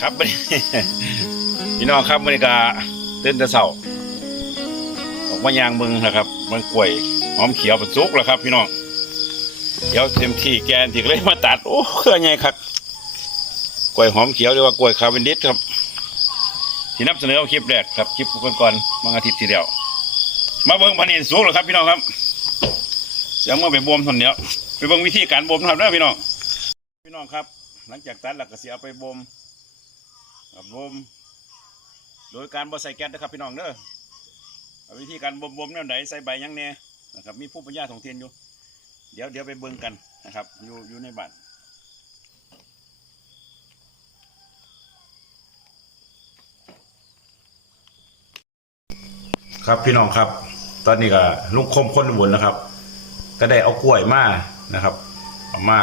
ครับพี่น้องครับบรรยากาศตื่นแต่เช้าออกมายางมืองนะครับ มันกล้วยหอมเขียวเป็นซุกแล้วครับ พี่น้องเดี๋ยวเต็มที่แกนที่เลยมาตัดโอ้เครือใหญ่ครับกล้วยหอมเขียวเรียกว่ากล้วยคาร์เวนดิสครับ ที่นำเสนอคลิปแรกครับคลิปก่อนๆบางอาทิตย์ที่เดียว มาเบิ่งพันธุ์สุกแล้วครับ พี่น้องครับเสียงมาไปบ่มทนเดียวไปเบิ่งวิธีการบ่มนะครับเด้อพี่น้องพี่น้องครับ หลังจากตัดแล้วก็เสียเอาไปบ่ม ครับบ่มโดยการบ่ใส่แก๊สนะครับพี่น้องเด้อวิธีการบ่มบ่มแนวไหนใส่ใบยังแน่นะครับมีผู้ปัญญาของเทียนอยู่ เดี๋ยวเดี๋ยวไปเบิ่งกันนะครับ อยู่อยู่ในบ้านครับพี่น้องครับ ตอนนี้ก็ลุงคมคนบนนะครับ ก็ได้เอากล้วยมานะครับเอามา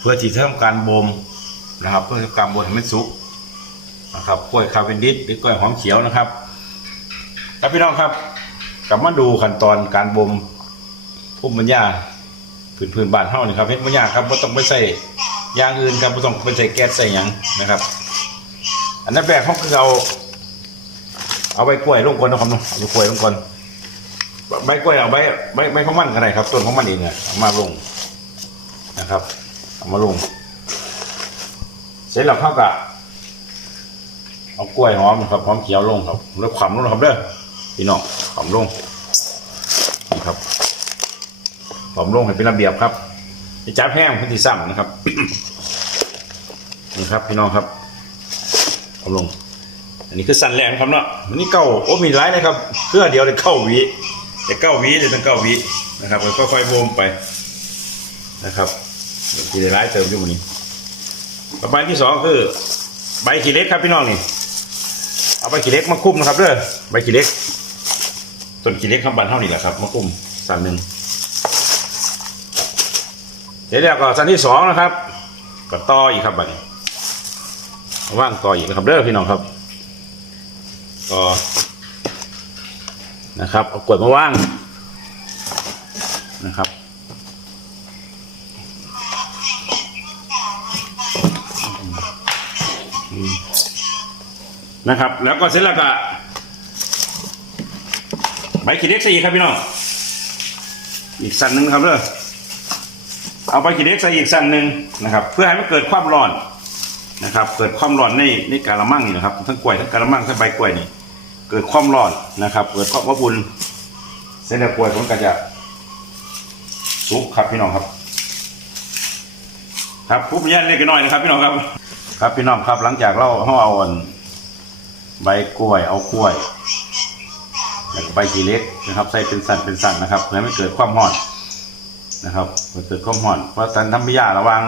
เพื่อที่จะทำการบ่มนะครับ เพื่อทำการบ่มให้มันสุก นะครับกล้วยคาเวนดิสหรือกล้วยหอมเขียวนะครับครับพี่น้องครับ กลับมาดูขั้นตอนการบ่มพุ่มปัญญาพื้นพื้นบ้านเฮานี่ครับเฮ็ดบ่ยากครับบ่ต้องไปใส่อย่างอื่นครับบ่ต้องไปใส่แก๊สใส่หยังนะครับ อันนั้นแบบเขาคือเอา เอาใบกล้วยลงก่อนนะครับเนาะเอาใบกล้วยลงก่อนใบกล้วยเอาใบใบใบของมันก็ได้ครับต้นของมันเองเนี่ยเอามาลงนะครับ เอามาลง เสร็จแล้วเขาก็ เอากล้วยหอมครับหอมเขียวลงครับ แล้วขำลงครับเด้อพี่น้องขำลงนะครับขำลงให้เป็นระเบียบครับจะจับแห้งพื้นที่ซ้ำนะครับนี่ครับ พี่น้องครับขำลง อันนี้คือสันแรงครับเนาะอันนี้เก้าโอ้มีหลายเลยครับเครือเดียวเลยเก้าวีแต่เก้าวีเลยตั้งเก้าวีนะครับค่อยๆโวมไปนะครับทีได้ายเติมอยู่มันนี้ต่อไปที่สองคือใบขี้เล็กครับพี่น้องนี่ เอาใบขี้เล็กมาคุ้มนะครับเด้อใบขี้เล็กต้นขี้เล็กข้างบ้านเท่านี้แหละครับมาคุ้มสันหนึ่งเสร็จแล้วก็สันที่สองนะครับก็ต่ออีกครับบัดนี้ว่างต่ออีกนะครับเด้อพี่น้องครับก็นะครับเอากวยมาว่างนะครับอืม นะครับ แล้วก็เสร็จแล้วก็ใบขีดเล็กใส่อีกครับพี่น้องอีกสั้นหนึ่งครับเด้อเอาใบขีดเล็กใส่อีกสั้นหนึ่งนะครับ เพื่อให้มันเกิดความร้อนนะครับ เกิดความร้อนในในกาละมังนี่นะครับทั้งกล้วยทั้งกาละมังทั้งใบกล้วยนี่เกิดความร้อนนะครับ เกิดความอบอุ่นเส้นกล้วยมันก็จะสุกครับพี่น้องครับครับผู้บรรยาเล็กน้อยนะครับพี่น้องครับ ครับพี่น้องครับหลังจากเราเขาเอาอัน ใบกล้วยเอากล้วยแล้วก็ใบกีเล็กนะครับ ใส่เป็นสันเป็นสันนะครับเพื่อให้มันเกิดความร้อนนะครับเพื่อเกิดความร้อนเพราะสันทำปฏิยาระวัง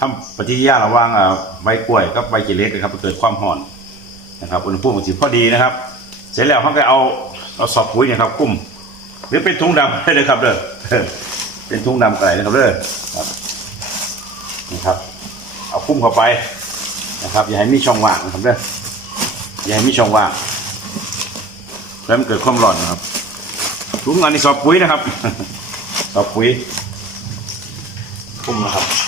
ทำปฏิกิริยาระวังอ่าใบกล้วยกับใบกีเล็กนะครับเกิดความร้อนนะครับอุณหภูมิมันสิพอดีนะครับ เสร็จแล้วเขาก็เอาเอาสอบปุ๋ยเนี่ยครับกุ้มหรือเป็นถุงดำได้เลยครับเด้อเป็นถุงดำไก่นะครับเด้อครับนี่ครับ เอากุ้มเข้าไปนะครับ อย่าให้มีช่องว่างนะครับเด้อ อย่าให้มีช่องว่างแล้วมันเกิดความร้อนนะครับถุงอันนี้สอบปุ๋ยนะครับ สอบปุ๋ยคุ้มนะครับ